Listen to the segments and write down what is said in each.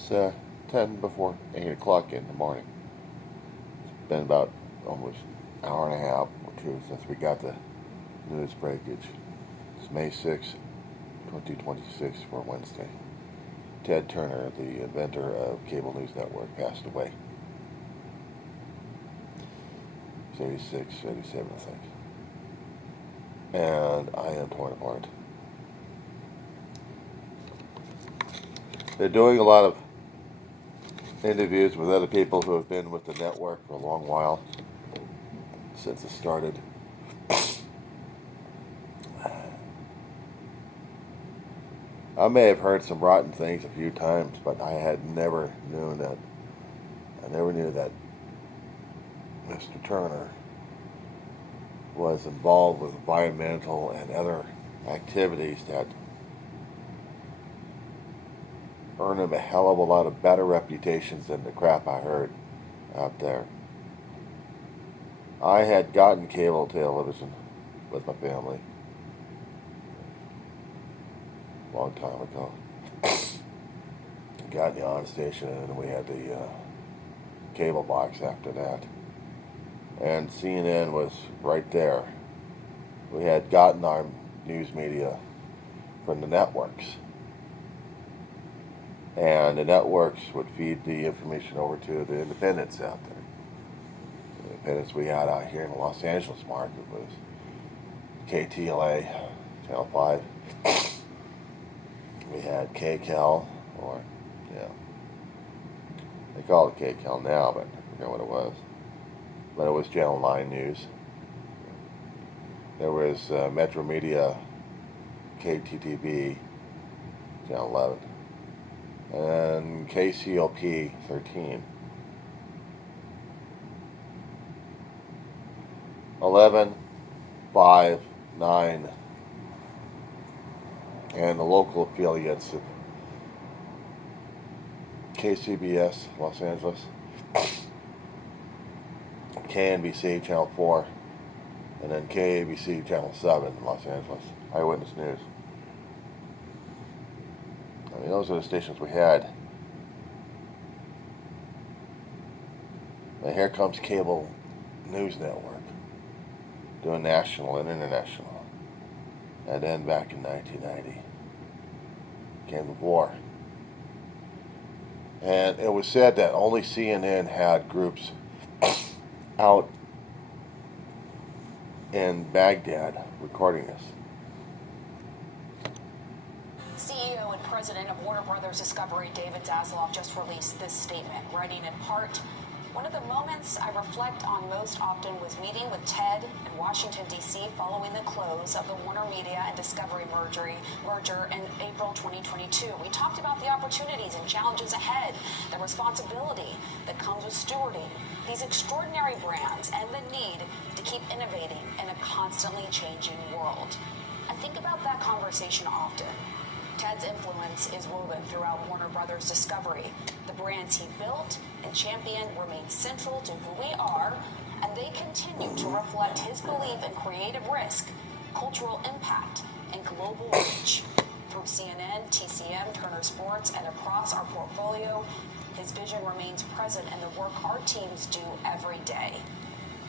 It's 10 before 8 o'clock in the morning. It's been about almost an hour and a half or two since we got the news breakage. It's May 6, 2026 for Wednesday. Ted Turner, the inventor of Cable News Network, passed away. He's 86, 87, I think. And I am torn apart. They're doing a lot of interviews with other people who have been with the network for a long while, since it started. I may have heard some rotten things a few times, but I never knew that Mr. Turner was involved with environmental and other activities that earned him a hell of a lot of better reputations than the crap I heard out there. I had gotten cable television with my family a long time ago. Got the on station, and then we had the cable box after that. And CNN was right there. We had gotten our news media from the networks. And the networks would feed the information over to the independents out there. The independents we had out here in the Los Angeles market was KTLA, Channel 5. We had KCAL, they call it KCAL now, but I forget what it was. But it was Channel 9 News. There was Metro Media, KTTV, Channel 11. And KCLP 13. 11, 5, 9, and the local affiliates of KCBS, Los Angeles, KNBC, Channel 4, and then KABC, Channel 7, Los Angeles, Eyewitness News. I mean, those are the stations we had. And here comes Cable News Network, doing national and international. And then back in 1990, came the war. And it was said that only CNN had groups out in Baghdad recording this. CEO and president of Warner Brothers Discovery, David Zaslav, just released this statement, writing in part, "One of the moments I reflect on most often was meeting with Ted in Washington, D.C. following the close of the Warner Media and Discovery merger in April 2022. We talked about the opportunities and challenges ahead, the responsibility that comes with stewarding these extraordinary brands, and the need to keep innovating in a constantly changing world." I think about that conversation often. Ted's influence is woven throughout Warner Brothers Discovery. The brands he built and championed remain central to who we are, and they continue to reflect his belief in creative risk, cultural impact, and global reach. Through CNN, TCM, Turner Sports, and across our portfolio, his vision remains present in the work our teams do every day.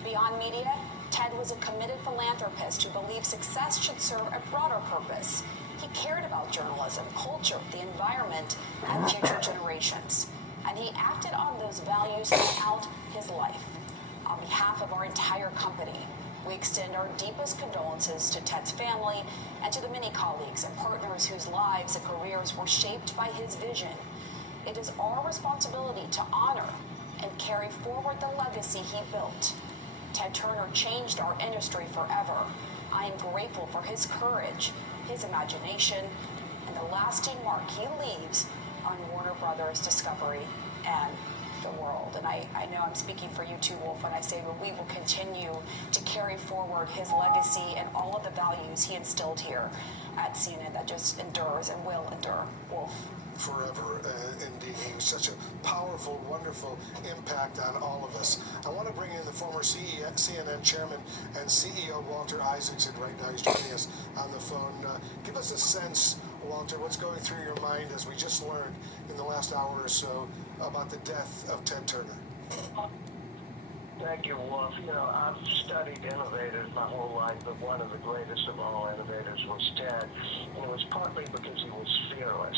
Beyond media, Ted was a committed philanthropist who believed success should serve a broader purpose. He cared about journalism, culture, the environment, and future generations. And he acted on those values throughout his life. On behalf of our entire company, we extend our deepest condolences to Ted's family and to the many colleagues and partners whose lives and careers were shaped by his vision. It is our responsibility to honor and carry forward the legacy he built. Ted Turner changed our industry forever. I am grateful for his courage, his imagination, and the lasting mark he leaves on Warner Brothers Discovery and the world. And I know I'm speaking for you too, Wolf, when I say that we will continue to carry forward his legacy and all of the values he instilled here at CNN that just endures and will endure. Wolf. Forever, indeed. He was such a powerful, wonderful impact on all of us. I want to bring in the former CNN chairman and CEO Walter Isaacson right now. He's joining us on the phone. Give us a sense Walter, what's going through your mind as we just learned in the last hour or so about the death of Ted Turner? Thank you, Wolf. You know, I've studied innovators my whole life, but one of the greatest of all innovators was Ted. And it was partly because he was fearless.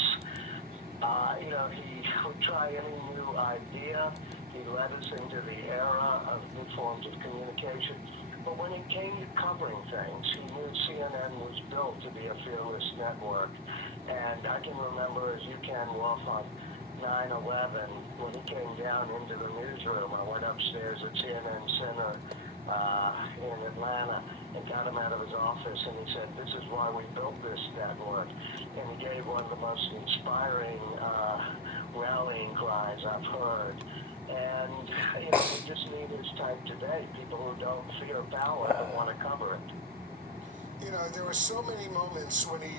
You know, he would try any new idea. He led us into the era of new forms of communication. But when it came to covering things, he knew CNN was built to be a fearless network. And I can remember, as you can, Wolf, on 9/11, when he came down into the newsroom, I went upstairs at CNN Center in Atlanta and got him out of his office, and he said, "This is why we built this network." And he gave one of the most inspiring rallying cries I've heard. And, you know, we just need his type today, people who don't fear power but want to cover it. You know, there were so many moments when he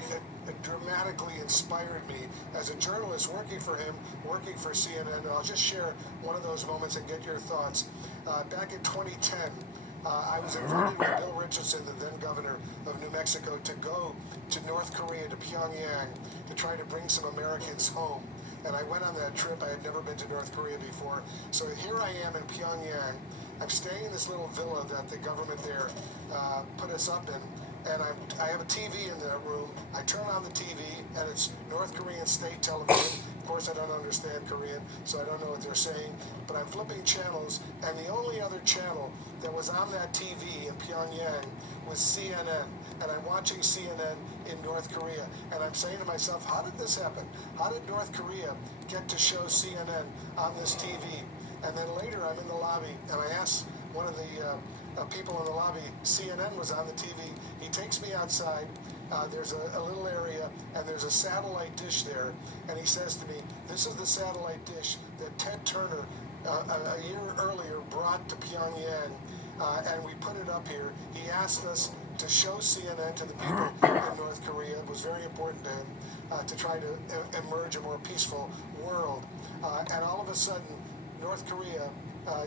dramatically inspired me as a journalist working for him, working for CNN. And I'll just share one of those moments and get your thoughts. Back in 2010, I was invited with Bill Richardson, the then governor of New Mexico, to go to North Korea, to Pyongyang, to try to bring some Americans home. And I went on that trip. I had never been to North Korea before. So here I am in Pyongyang. I'm staying in this little villa that the government there put us up in. And I have a TV in that room. I turn on the TV, and it's North Korean state television. Of course, I don't understand Korean, so I don't know what they're saying. But I'm flipping channels, and the only other channel that was on that TV in Pyongyang was CNN. And I'm watching CNN in North Korea. And I'm saying to myself, how did this happen? How did North Korea get to show CNN on this TV? And then later, I'm in the lobby, and I asked one of the people in the lobby, CNN was on the TV. He takes me outside. There's a little area, and there's a satellite dish there. And he says to me, "This is the satellite dish that Ted Turner a year earlier brought to Pyongyang, and we put it up here. He asked us to show CNN to the people in North Korea. It was very important to him to try to emerge a more peaceful world." And all of a sudden, North Korea,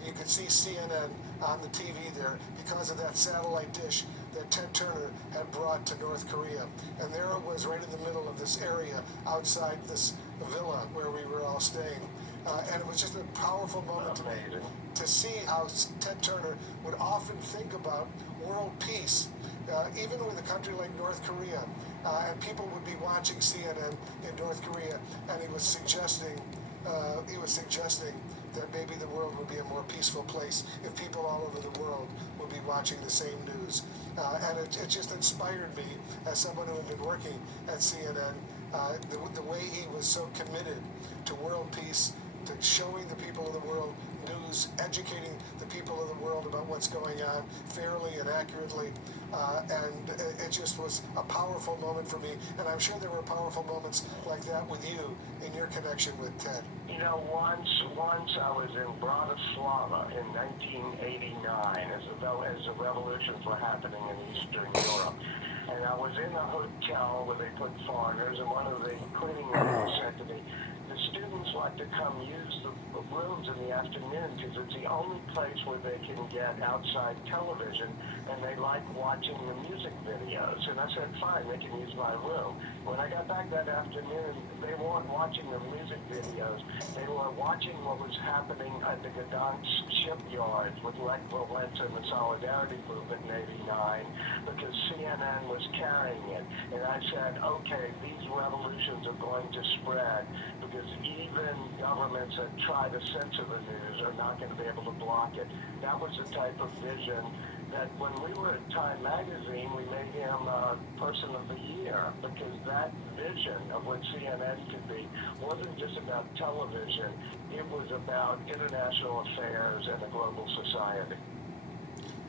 you could see CNN on the TV there because of that satellite dish that Ted Turner had brought to North Korea. And there it was, right in the middle of this area outside this villa where we were all staying. And it was just a powerful moment to me to see how Ted Turner would often think about world peace, even with a country like North Korea. And people would be watching CNN in North Korea, and he was suggesting that maybe the world would be a more peaceful place if people all over the world would be watching the same news. And it just inspired me as someone who had been working at CNN, the way he was so committed to world peace, to showing the people of the world news, educating the people of the world about what's going on fairly and accurately. And it just was a powerful moment for me. And I'm sure there were powerful moments like that with you in your connection with Ted. You know, once I was in Bratislava in 1989 as the revolutions were happening in Eastern Europe. And I was in a hotel where they put foreigners, and one of the cleaning ladies said to me, "The students like to come use the rooms in the afternoon because it's the only place where they can get outside television, and they like watching the music videos." And I said, "Fine, they can use my room." When I got back that afternoon, they weren't watching the music videos. They were watching what was happening at the Gdansk shipyards with Lech Walesa and the Solidarity Movement in '89 because CNN was carrying it. And I said, okay, these revolutions are going to spread because even governments that try to censor the news are not going to be able to block it. That was the type of vision that when we were at Time Magazine, we made him Person of the Year because that vision of what CNN could be wasn't just about television. It was about international affairs and a global society.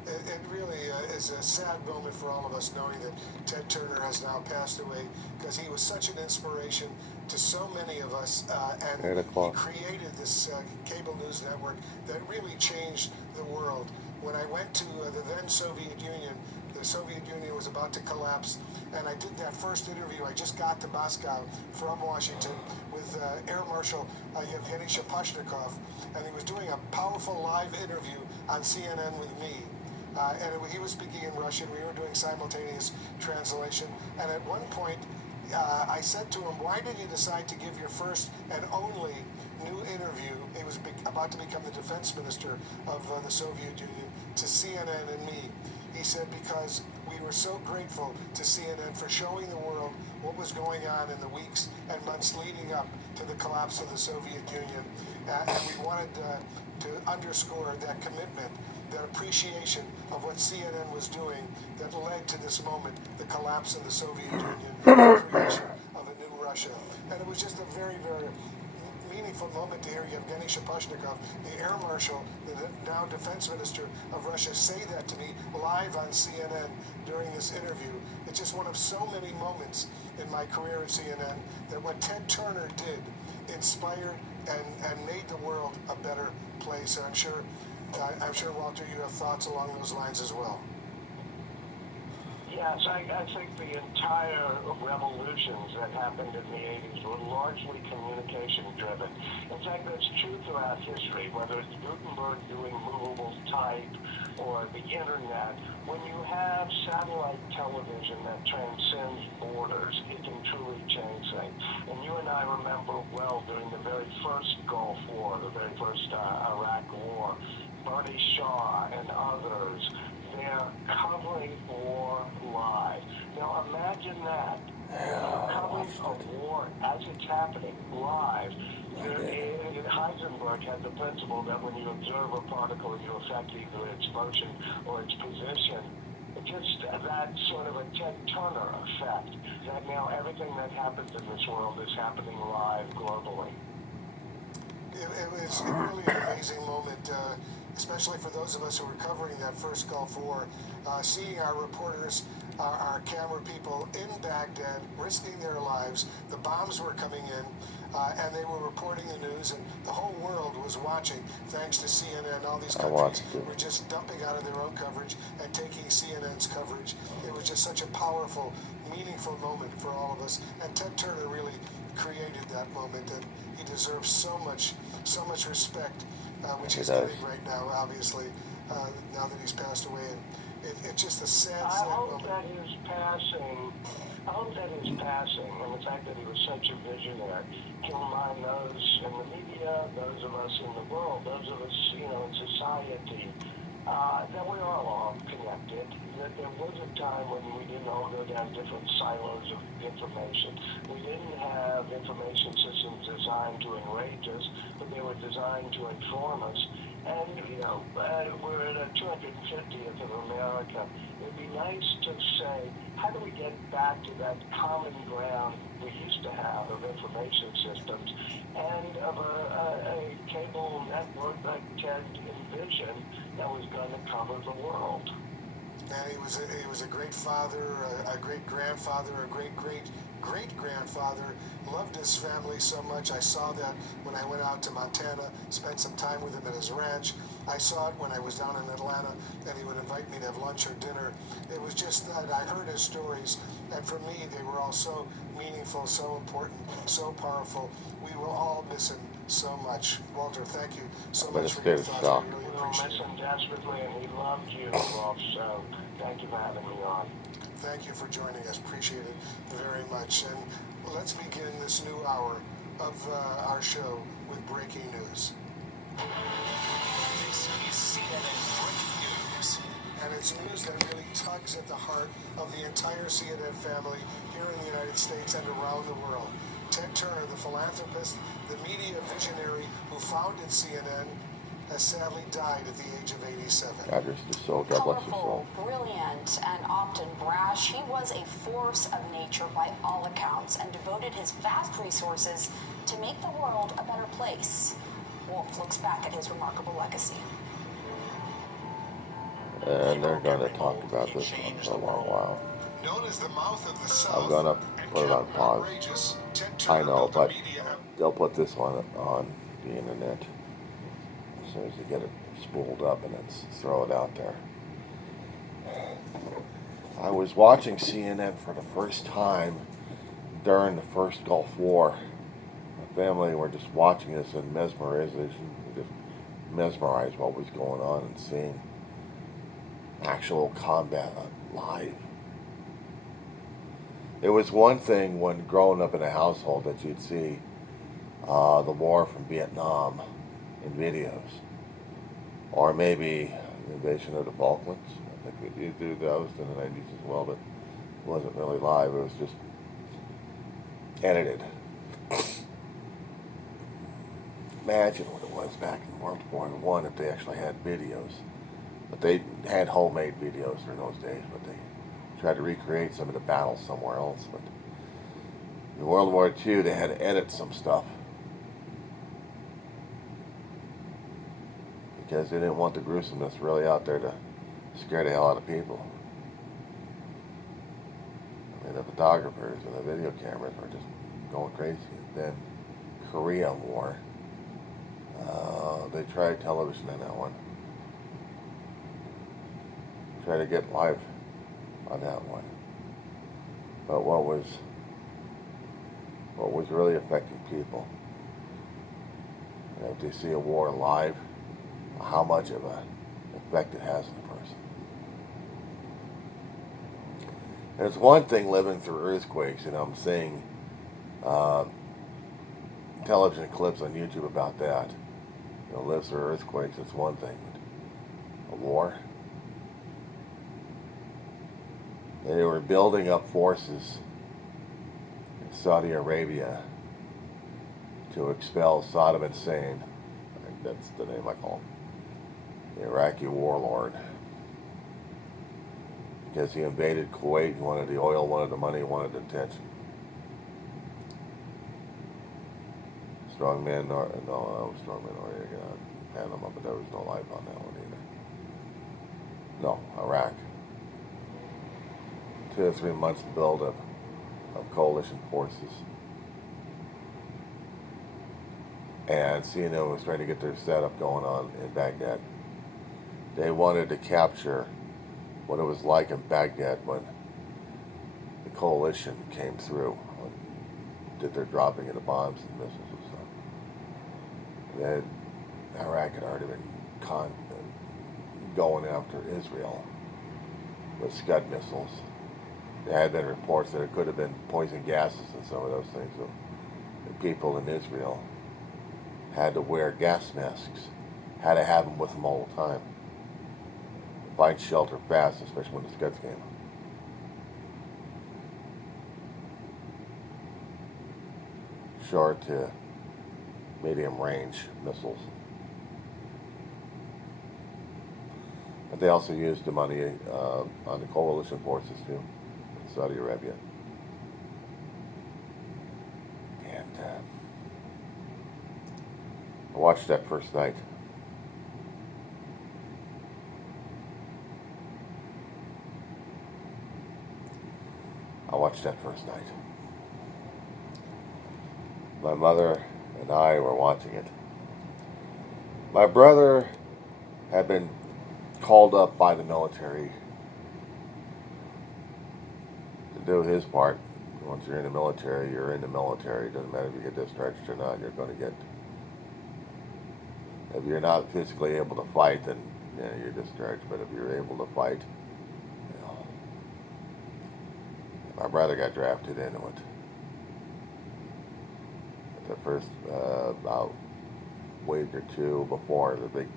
It really is a sad moment for all of us knowing that Ted Turner has now passed away because he was such an inspiration to so many of us, and he created this cable news network that really changed the world. When I went to the then Soviet Union, the Soviet Union was about to collapse, and I did that first interview. I just got to Moscow from Washington with Air Marshal Yevgeny Shapashnikov, and he was doing a powerful live interview on CNN with me. And he was speaking in Russian. We were doing simultaneous translation. And at one point, I said to him, why did you decide to give your first and only new interview? He was about to become the defense minister of the Soviet Union, to CNN and me. He said, because we were so grateful to CNN for showing the world what was going on in the weeks and months leading up to the collapse of the Soviet Union. And we wanted to underscore that commitment, that appreciation of what CNN was doing that led to this moment, the collapse of the Soviet Union, the creation of a new Russia. And it was just a very, very meaningful moment to hear Yevgeny Shaposhnikov, the air marshal, the now defense minister of Russia, say that to me live on CNN during this interview. It's just one of so many moments in my career at CNN that what Ted Turner did inspired and made the world a better place. And I'm sure, Walter, you have thoughts along those lines as well. Yes, I think the entire revolutions that happened in the 80s were largely communication driven. In fact, that's true throughout history, whether it's Gutenberg doing movable type or the internet. When you have satellite television that transcends borders, it can truly change things. And you and I remember well during the very first Gulf War, the very first Iraq War, Bernie Shaw and others, they're covering war live. Now imagine that. You're covering a war as it's happening live. Heisenberg had the principle that when you observe a particle, you affect either its motion or its position. Just that sort of a Ted Turner effect, that now everything that happens in this world is happening live globally. It was really an amazing moment, especially for those of us who were covering that first Gulf War, seeing our reporters, our camera people in Baghdad risking their lives. The bombs were coming in, and they were reporting the news, and the whole world was watching, thanks to CNN. All these countries were just dumping out of their own coverage and taking CNN's coverage. It was just such a powerful, meaningful moment for all of us, and Ted Turner really created that moment, and he deserves so much respect, which he's getting right now, obviously, now that he's passed away. And it's just a sad moment. I hope that his passing, and the fact that he was such a visionary, can remind those in the media, those of us in the world, those of us, in society, that we are all connected, that there was a time when we didn't all go down different silos of information. We didn't have information systems designed to enrage us, but they were designed to inform us. And, we're at a 250th of America. It'd be nice to say, how do we get back to that common ground we used to have of information systems and of a cable network like Ted envisioned that was going to cover the world? And he was a great father, a great grandfather, a great grandfather. Loved his family so much. I saw that when I went out to Montana, spent some time with him at his ranch. I saw it when I was down in Atlanta, and he would invite me to have lunch or dinner. It was just that I heard his stories, and for me, they were all so meaningful, so important, so powerful. We will all miss him so much. Walter, thank you so much for your thoughts. We really appreciate it. We'll miss him desperately, and he loved you, Rolf, so thank you for having me on. Thank you for joining us. Appreciate it very much. And let's begin this new hour of our show with breaking news. This is CNN Breaking News. And it's news that really tugs at the heart of the entire CNN family here in the United States and around the world. Ted Turner, the philanthropist, the media visionary who founded CNN, has sadly died at the age of 87. God rest his soul. God bless his soul. Colorful, brilliant, and often brash, he was a force of nature by all accounts and devoted his vast resources to make the world a better place. Wolf looks back at his remarkable legacy. And they're going to talk about this one for a long while. Known as the mouth of the South, I'm going to put it on pause. I know, but they'll put this one on the internet as soon as they get it spooled up and then throw it out there. I was watching CNN for the first time during the first Gulf War. My family were just watching this in mesmerization, just mesmerized what was going on and seeing actual combat live. It was one thing when growing up in a household that you'd see the war from Vietnam in videos, or maybe the invasion of the Falklands. I think we did do those in the 90s as well, but it wasn't really live. It was just edited. Imagine what it was back in World War I if they actually had videos. But they had homemade videos during those days, but they tried to recreate some of the battles somewhere else. But in World War II, they had to edit some stuff because they didn't want the gruesomeness really out there to scare the hell out of people. I mean, the photographers and the video cameras were just going crazy. Then Korea War. They tried television in that one. Tried to get live on that one. But what was really affecting people? If they see a war live, how much of an effect it has on the person. There's one thing living through earthquakes, I'm seeing television clips on YouTube about that. Live through earthquakes, it's one thing. But a war? They were building up forces in Saudi Arabia to expel Saddam Hussein. I think that's the name I call him. The Iraqi warlord. Because he invaded Kuwait, he wanted the oil, wanted the money, wanted the attention. Strongman, Strongman Noriega, Panama, but there was no life on that one either. No, Iraq. 2 to 3 months buildup of coalition forces. And CNN was trying to get their setup going on in Baghdad. They wanted to capture what it was like in Baghdad when the coalition came through, did their dropping of the bombs and missiles and stuff. Then Iraq had already been going after Israel with Scud missiles. There had been reports that it could have been poison gases and some of those things. So the people in Israel had to wear gas masks, had to have them with them all the time. Find shelter fast, especially when the Scuds came. Short to medium range missiles. But they also used the money on the coalition forces too, in Saudi Arabia. And I watched that first night. My mother and I were watching it. My brother had been called up by the military to do his part. Once you're in the military, you're in the military. It doesn't matter if you get discharged or not, you're going to get... If you're not physically able to fight, then you're discharged. But if you're able to fight, my brother got drafted into it. The first about week or two before the big,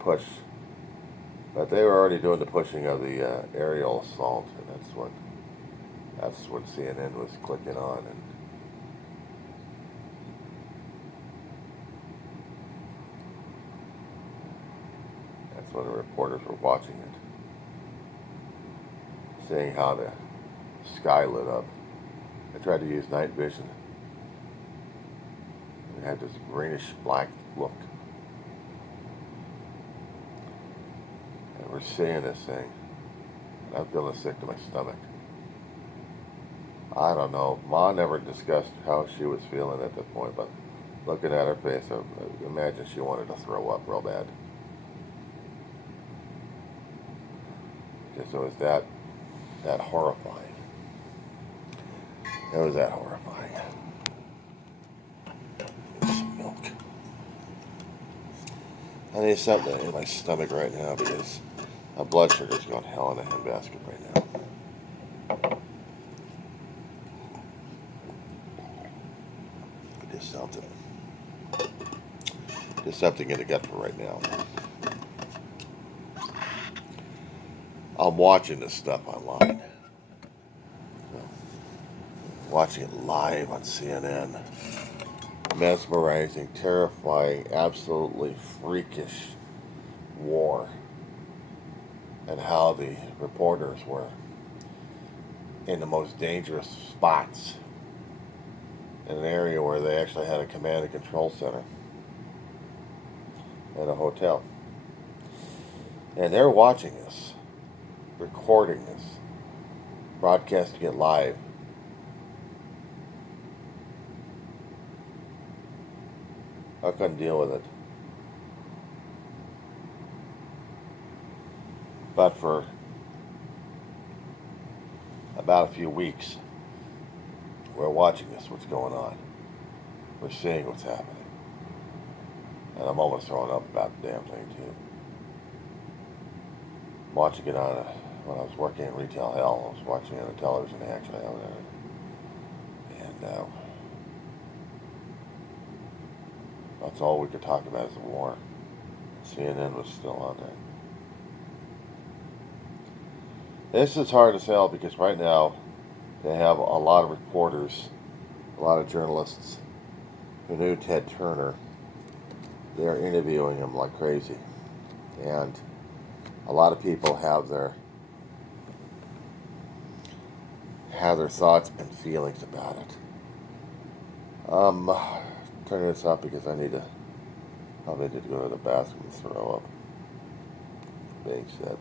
push. But they were already doing the pushing of the aerial assault, and that's what CNN was clicking on, and that's when the reporters were watching it, seeing how the sky lit up. I tried to use night vision. It had this greenish black look. And we're seeing this thing. And I'm feeling sick to my stomach. I don't know. Ma never discussed how she was feeling at that point, but looking at her face, I imagine she wanted to throw up real bad. Because it was that horrifying. It was that horrifying. Some milk. I need something in my stomach right now because my blood sugar's going hell in a handbasket right now. just something. Just something in the gut for right now. I'm watching this stuff online. Watching it live on CNN. Mesmerizing, terrifying, absolutely freakish war. And how the reporters were in the most dangerous spots in an area where they actually had a command and control center at a hotel. And they're watching this, recording this, broadcasting it live. I couldn't deal with it. But for about a few weeks, we're watching this, what's going on. We're seeing what's happening. And I'm almost throwing up about the damn thing, too. I'm watching it on, when I was working in retail hell, I was watching it on television, actually, over there. And that's all we could talk about is the war. CNN was still on there. This is hard to tell because right now they have a lot of reporters, a lot of journalists who knew Ted Turner. They're interviewing him like crazy. And a lot of people have their thoughts and feelings about it. Turning this up because I probably need to go to the bathroom and throw up. Being said.